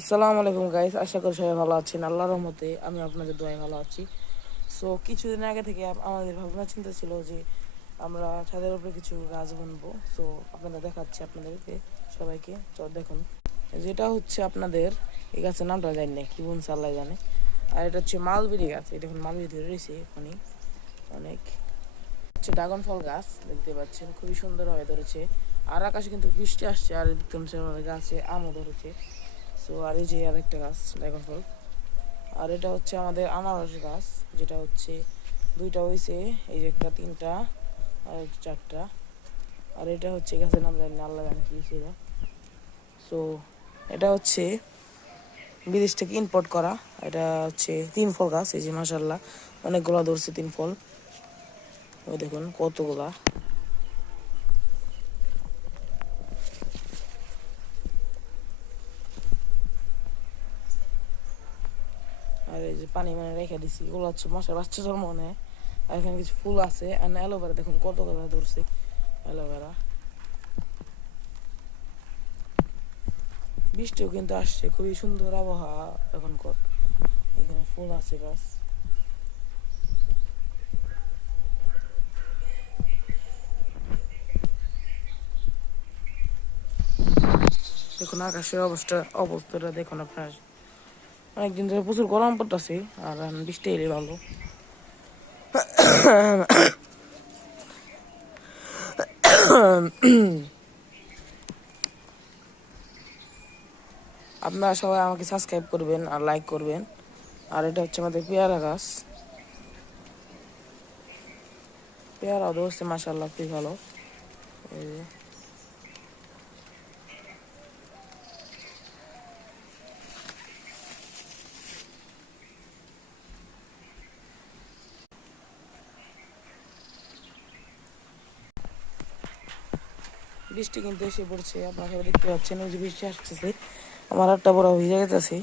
আসসালামু আলাইকুম গাইস, আশা করি সবাই ভালো আছেন। আল্লাহর রহমতে আমি আপনাদের দোয়ায় ভালো আছি। সো কিছুদিন আগে থেকে আমাদের ভাবনা চিন্তা ছিল যে আমরা ছাদের উপরে কিছু গাছ বুনবো। সো আপনাদের দেখাচ্ছি আপনাদেরকে সবাইকে। দেখুন, যেটা হচ্ছে আপনাদের এই গাছের নামটা জানি না, কি বুনছে আল্লাহ জানে। আর এটা হচ্ছে মালবেরি গাছ। এই দেখুন মালবেরি ধরে রয়েছে এখানে অনেক। হচ্ছে ড্রাগন ফল গাছ, দেখতে পাচ্ছেন খুবই সুন্দরভাবে ধরেছে। আর আকাশে কিন্তু বৃষ্টি আসছে, আর দেখতে পাচ্ছেন গাছে আমও ধরেছে। সো আর এই যে আরেকটা গাছ ড্রাগন ফল। আর এটা হচ্ছে আমাদের আনারস গাছ, যেটা হচ্ছে দুইটা হয়েছে, এই যে একটা, তিনটা, আর চারটা। আর এটা হচ্ছে গাছের নাম জানি না, আল্লাহ জানে কি ছিল। সো এটা হচ্ছে বিদেশ থেকে ইম্পোর্ট করা। এটা হচ্ছে তিন ফল গাছ, এই যে মাশাল্লাহ অনেকগুলা ধরছে তিন ফল। ওই দেখুন কতগুলা। আর এই যে পানি মানে রেখে দিছি, এগুলো হচ্ছে মশার বাচ্চা জন্ম নেয়। আর এখানে কিছু ফুল আছে, আর অ্যালোভেরা দেখুন কতগুলা ধরছে অ্যালোভেরা। বৃষ্টিও কিন্তু আসছে, খুবই সুন্দর আবহাওয়া এখনকার। এখানে ফুল আছে গাছ। দেখুন আকাশের অবস্থাটা দেখুন আপনার। অনেকদিন ধরে প্রচুর গরম পড়তেছে, আর বৃষ্টি এলে ভালো। আপনারা সবাই আমাকে সাবস্ক্রাইব করবেন আর লাইক করবেন। আর এটা হচ্ছে আমাদের পেয়ারা গাছ। পেয়ারা ধরছে মাশাআল্লাহ, খুবই ভালো। এই যে বৃষ্টি কিন্তু এসে পড়ছে, আপনারা সবাই দেখতে পাচ্ছেন, ওই যে বৃষ্টি আসতেছে। আমার হাতটা বড় হয়ে গেছে।